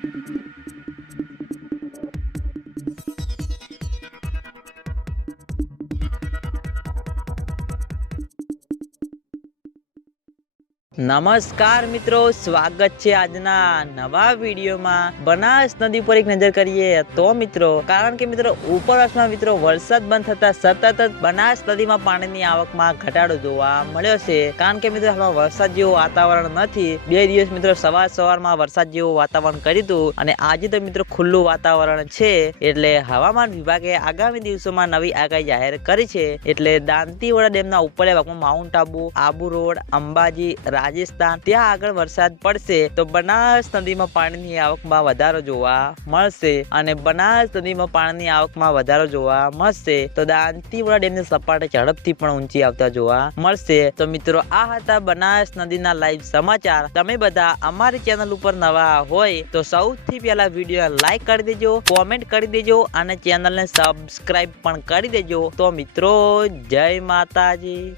Thank you. નમસ્કાર મિત્રો, સ્વાગત છે આજના નવા વિડીયોમાં. બનાસ નદી પર એક નજર કરીએ તો મિત્રો, કારણ કે મિત્રો, ઉપરવાસમાં મિત્રો, વરસાદ બંધ થતા સતત બનાસ નદીમાં પાણીની આવકમાં ઘટાડો જોવા મળ્યો છે. કારણ કે મિત્રો, હાલમાં વરસાદ જેવું વાતાવરણ નથી. બે દિવસ મિત્રો, સવાર સવારમાં વરસાદ જેવું વાતાવરણ કર્યું હતું અને આજે તો મિત્રો, ખુલ્લું વાતાવરણ છે. એટલે હવામાન વિભાગે આગામી દિવસોમાં નવી આગાહી જાહેર કરી છે. એટલે દાંતીવાડા ડેમના ઉપરના ભાગમાં માઉન્ટ આબુ આબુ રોડ અંબાજી રાજસ્થાન ત્યાં આગળ વરસાદ પડશે તો બનાસ નદીમાં પાણીની આવકમાં વધારો જોવા મળશે અને બનાસ નદીમાં પાણીની આવકમાં વધારો જોવા મળશે તો દાંતીવાડા ડેમની સપાટી ઝડપથી પણ ઊંચી આવતા જોવા મળશે. તો મિત્રો, આ હતા બનાસ નદીના લાઈવ સમાચાર. તમે બધા અમારી ચેનલ ઉપર નવા હોય તો સૌથી પહેલા વીડિયો લાઈક કરી દેજો કોમેન્ટ કરી દેજો અને ચેનલને સબસ્ક્રાઇબ પણ કરી દેજો. તો મિત્રો, જય માતાજી.